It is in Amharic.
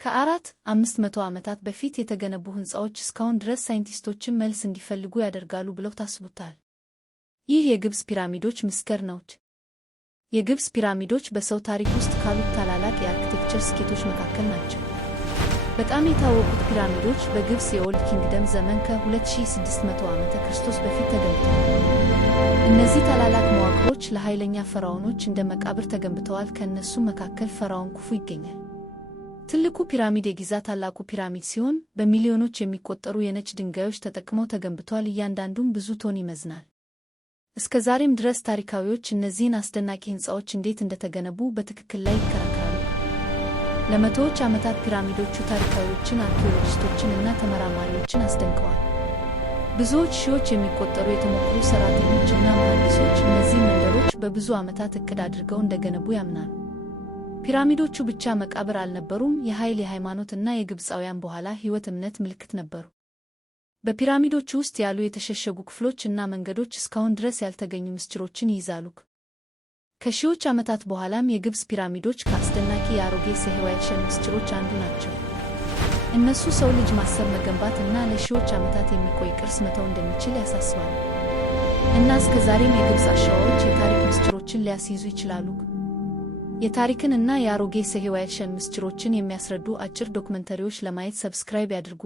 ከ400–500 ዓመታት በፊት የተገነቡ ሕንፃዎች እስካሁን ድረስ ሳይንቲስቶችን መልስ እንዲፈልጉ ያደርጋሉ ብለው ታስቡታል። ይህ የግብፅ ፒራሚዶች ምስጢር ነው። የግብፅ ፒራሚዶች በሰው ታሪክ ውስጥ ካሉት ታላላቅ የአርኪቴክቸር ስኬቶች መካከል ናቸው። በጣም የታወቁት ፒራሚዶች በግብፅ የኦልድ ኪንግደም ዘመን ከ2600 ዓመተ ክርስቶስ በፊት ተገንብተዋል። እነዚህ ታላላቅ መዋቅሮች ለኃይለኛ ፈርዖኖች እንደ መቃብር ተገንብተዋል። ከእነሱም መካከል ፈርዖን ኩፉ ይገኛል። ትልቁ ፒራሚድ የጊዛ ታላቁ ፒራሚድ ሲሆን በሚሊዮኖች የሚቆጠሩ የነጭ ድንጋዮች ተጠቅመው ተገንብቷል። እያንዳንዱም ብዙ ቶን ይመዝናል። እስከ ዛሬም ድረስ ታሪካዊዎች እነዚህን አስደናቂ ሕንፃዎች እንዴት እንደተገነቡ በትክክል ላይ ይከራከራሉ። ለመቶዎች ዓመታት ፒራሚዶቹ ታሪካዊዎችን፣ አርኪኦሎጂስቶችን እና ተመራማሪዎችን አስደንቀዋል። ብዙዎች ሺዎች የሚቆጠሩ የተሞክሩ ሠራተኞች እና መሐንዲሶች እነዚህ መንደሮች በብዙ ዓመታት ዕቅድ አድርገው እንደገነቡ ያምናሉ። ፒራሚዶቹ ብቻ መቃብር አልነበሩም፤ የኃይል፣ የሃይማኖት እና የግብፃውያን በኋላ ሕይወት እምነት ምልክት ነበሩ። በፒራሚዶቹ ውስጥ ያሉ የተሸሸጉ ክፍሎች እና መንገዶች እስካሁን ድረስ ያልተገኙ ምስጢሮችን ይይዛሉ። ከሺዎች ዓመታት በኋላም የግብፅ ፒራሚዶች ከአስደናቂ የአሮጌ ሲቪላይዜሽን ምስጢሮች አንዱ ናቸው። እነሱ ሰው ልጅ ማሰብ፣ መገንባት እና ለሺዎች ዓመታት የሚቆይ ቅርስ መተው እንደሚችል ያሳስባሉ። እና እስከ ዛሬም የግብፅ አሻዋዎች የታሪክ ምስጢሮችን ሊያስይዙ ይችላሉ። የታሪክን እና የአሮጌ ሲቪላይዜሽን ምስጢሮችን የሚያስረዱ አጭር ዶክመንተሪዎች ለማየት ሰብስክራይብ ያድርጉ።